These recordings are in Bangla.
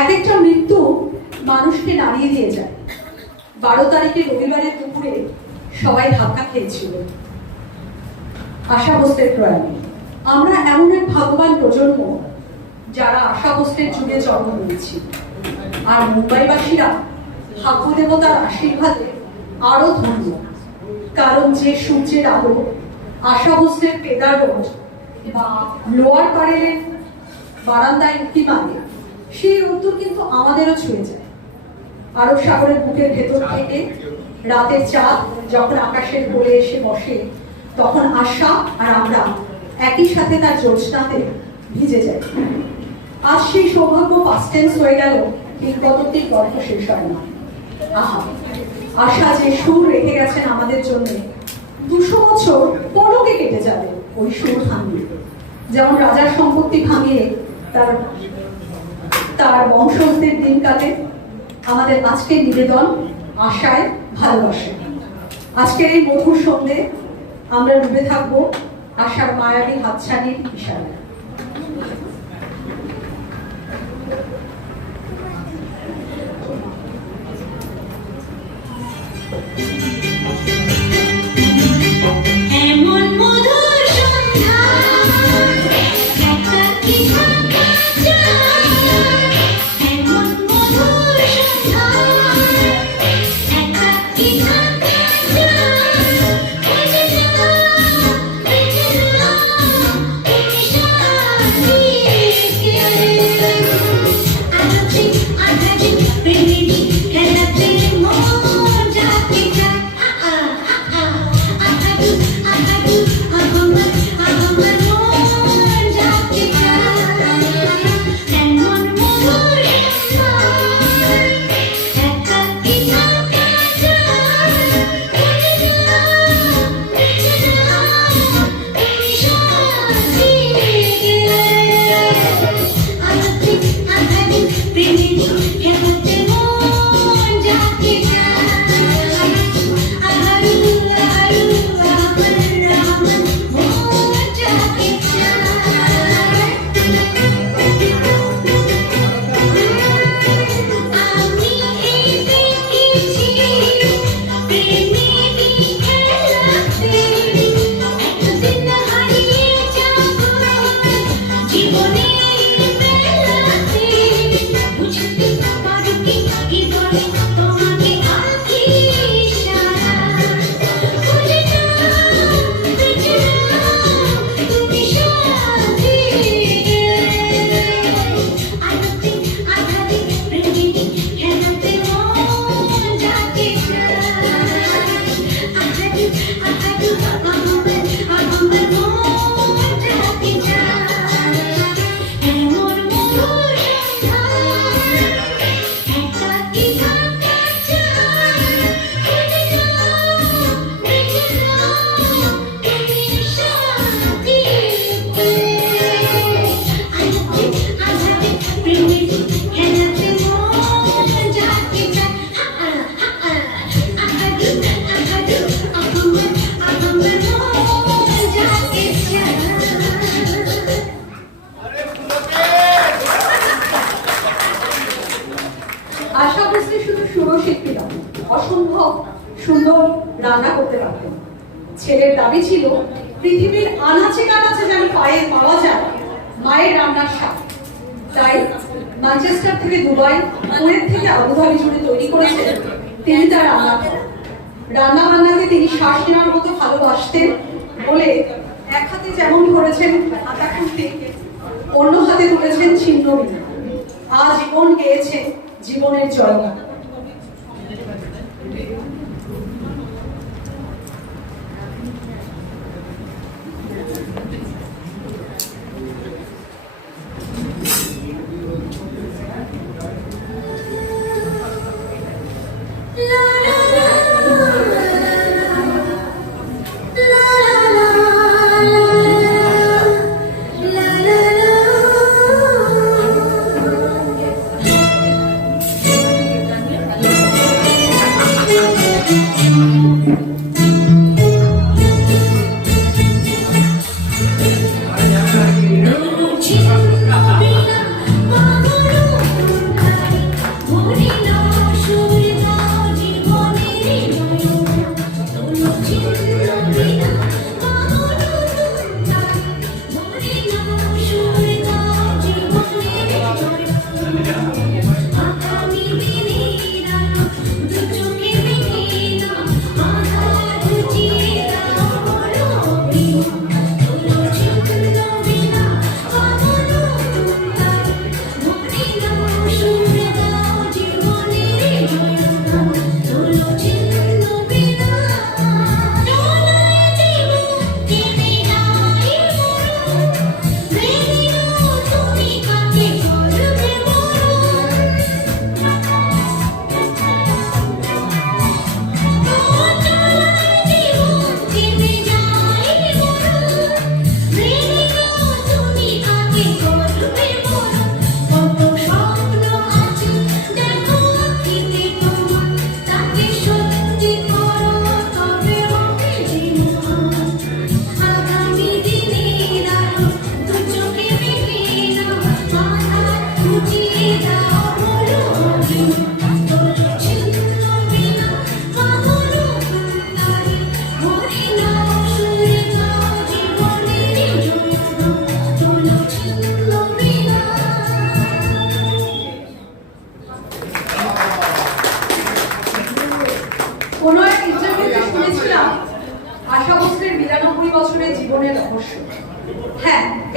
এক একটা মৃত্যু মানুষকে নাড়িয়ে দিয়ে যায়। 12 তারিখে রবিবারের দুপুরে সবাই ধাক্কা খেয়েছিল আশা ভোসলের প্রয়াণে। আমরা এমন এক ভাগ্যবান প্রজন্ম যারা আশা ভোসলের যুগে জন্ম নিয়েছি, আর মুম্বাইবাসীরা ভাগ্য দেবতার আশীর্বাদে আরো ধন্য, কারণ যে সূর্যের আলো আশা ভোসলের পেদার রোড বা লোয়ার প্যারেলের বারান্দায় উঁকি মারে, সেই রোদ্দুর কিন্তু আমাদেরও ছুঁয়ে যায়। আরব সাগরের বুকের ভেতর থেকে রাতের চাঁদ যখন আকাশের কোলে এসে বসে, তখন আশা আর আমরা একই সাথে তার জ্যোৎস্নাতে ভিজে যাই। আজ সেই সৌভাগ্য পাস্ট টেন্স হয়ে গেল, কিংবদন্তির গল্প শেষ হয় না। আহা, আশা যে সুর রেখে গেছেন আমাদের জন্য, 200 বছর পলকে কেটে যাবে ওই সুর ভাঙিয়ে। যেমন রাজার সম্পত্তি ভাঙিয়ে তার বংশধদের দিন কাটে, আমাদের আজকের নিবেদন আশায় ভালোবাসে। আজকের এই মধুর সন্ধ্যে আমরা ডুবে থাকবো আশার মায়াবী হাতছানির ইশারায়। অসম্ভব সুন্দর রান্না করতে পারতেন। ছেলের দাবি ছিল পৃথিবীর আনাচে কানাচে যেন পায়ে পাওয়া যায় মায়ের রান্নার স্বাদ। তাই ম্যানচেস্টার থেকে দুবাই, কুয়েত থেকে আবুধাবি জুড়ে তৈরি করেছেন তিনি তার রান্না বান্নাকে তিনি শ্বাস নেওয়ার মতো ভালোবাসতেন বলে এক হাতে যেমন ধরেছেন হাতা খুঁটি, অন্য হাতে তুলেছেন ছিন্নভিন্ন। আজ জীবন গেয়েছে জীবনের জয়গান।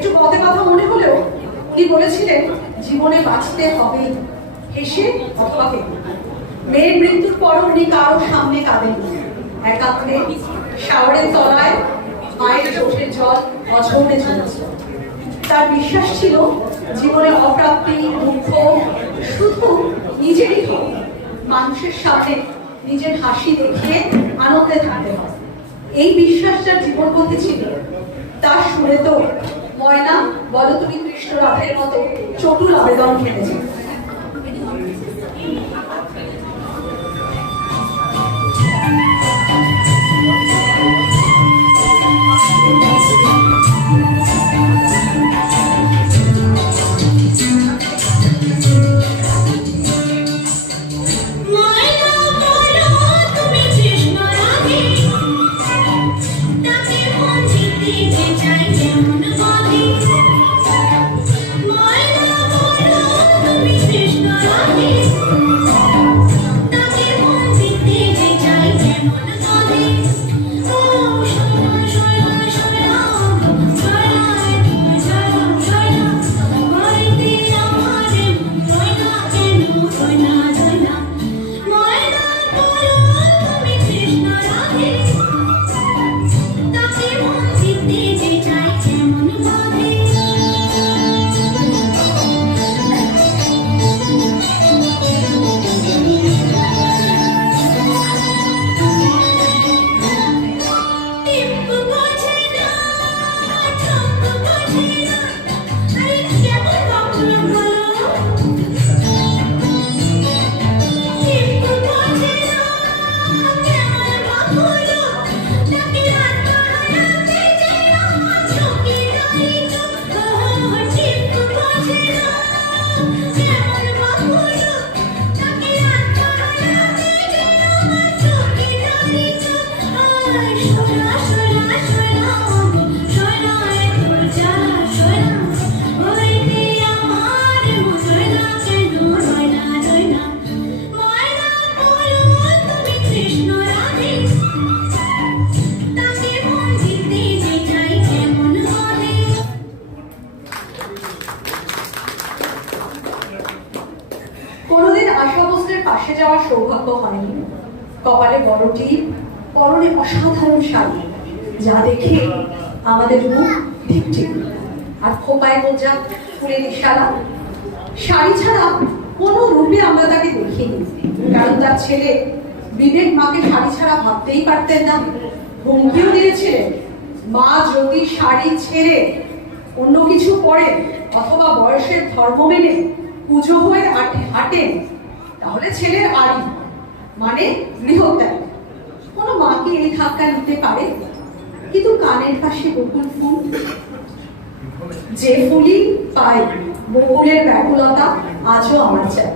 একটু পদে কথা মনে হলেও উনি বলেছিলেন জীবনে বাঁচতে হবে হেসে অথবা কেঁদে। মেয়ের মৃত্যুর পর উনি কারো সামনে কাঁদেন, একাত্রে শাওয়ারের তলায় মায়ের চোখের জল অঝরে ঝরেছে। তার বিশ্বাস ছিল জীবনে অপ্রাপ্তি দুঃখ শুধু নিজেরই হয়, মানুষের সামনে নিজের হাসি দেখিয়ে আনন্দে থাকতে হয়। এই বিশ্বাসটার জীবন পথে ছিল। তার সুরে তো ময়না বলো তুমি কৃষ্ণ রাধের মতো চটুল আবেদন খেলেছে। পাশে যাওয়ার সৌভাগ্য হয়নি। কপালে বড় টিপ, পরনে অসাধারণ শাড়ি, যা দেখে আমাদের মুখ টিপটিপ, আর খোপায় মোজা, ফুলের ইশারা। শাড়ি ছাড়া কোনো রূপে আমরা তাকে দেখিনি, কারণ তার ছেলে বিবেক মাকে শাড়ি ছাড়া ভাবতেই পারতেন না। হুমকিও দিয়েছিলেন, মা যদি শাড়ি ছেড়ে অন্য কিছু পরে অথবা বয়সের ধর্ম মেনে পুজো হয়ে হাঁটেন তাহলে ছেলের আড়ি মানে গৃহত্যাগ। কোনো মা কি এই ধাক্কা নিতে পারে? কিন্তু কানের পাশে বকুল ফুল, যে ফুলই পায় বকুলের ব্যাকুলতা আজও আমার চাই।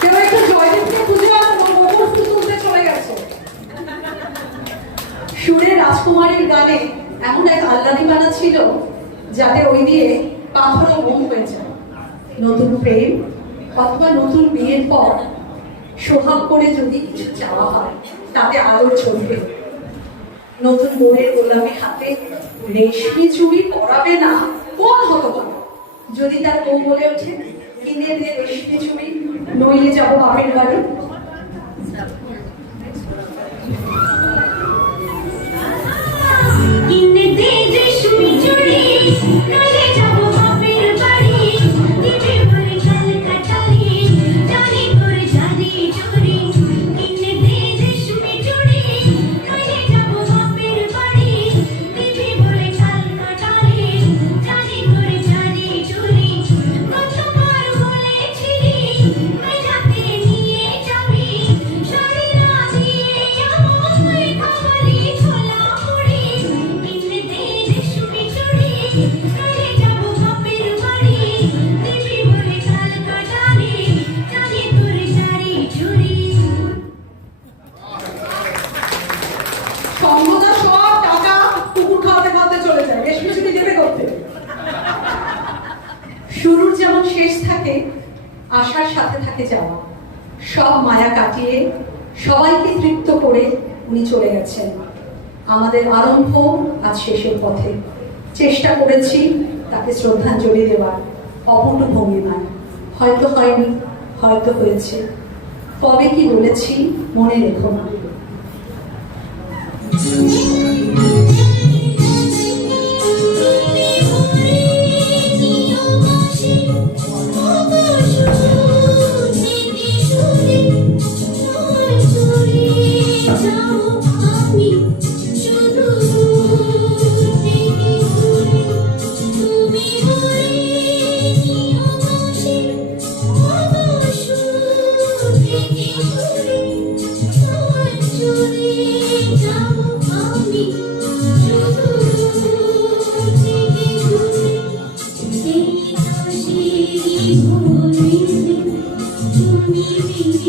কেউ একটু জয়দীপকে খুঁজে আনো, মুহূর্ত তুলতে চলে গেছে। সুরে রাজকুমারীর গানে এমন এক আহ্লাদিপানা ছিল যাতে ওই দিয়ে পাথরও ঘুম হয়ে যায়। নতুন প্রেম অথবা নতুন বিয়ের পর সোহাগ করে যদি কিছু চাওয়া হয় তাতে আলো চলবে। নতুন বউয়ের গোলাপি হাতে রেশমি চুড়ি পরাবে না কোন হতো, যদি তার বউ বলে ওঠে কিনে দে রেশমি চুড়ি, নইলে যাবো বাপের বাড়ি। কিনে দে রেশমি চুড়ি, নইলে যাবো বাপের বাড়ি। দিদি বলে চল কাটালি, জানি তোর জানি চুরি। কিনে দে রেশমি চুড়ি, নইলে যাবো বাপের বাড়ি। দিদি বলে চল কাটালি, জানি তোর জানি চুরি। কতবার বলেছিলি মেলাতে নিয়ে যাবি, শাড়ি না দিয়ে আমায় খাবারই ছোলা মুড়ি। কিনে দে রেশমি চুড়ি, নইলে যাবো বাপের বাড়ি। দিদি বলে চল কাটালি, জানি তোর জানি চুরি। সর্বদা সব টাকা কুকুর খাওয়াতে খাওয়াতে চলে যায়, রেশমি চুড়ি দেবে করতে। শুরুর যেমন শেষ থাকে, আশার সাথে থাকে যাওয়া। সব মায়া কাটিয়ে সবাইকে তৃপ্ত করে উনি চলে গেছেন। আমাদের আরম্ভ আজ শেষের পথে। চেষ্টা করেছি তাকে শ্রদ্ধাঞ্জলি দেওয়ার অপূর্ণ ভঙ্গিমায়। হয়তো হয়নি, হয়তো হয়েছে। কবে কি বলেছি মনে রেখো না। তুমি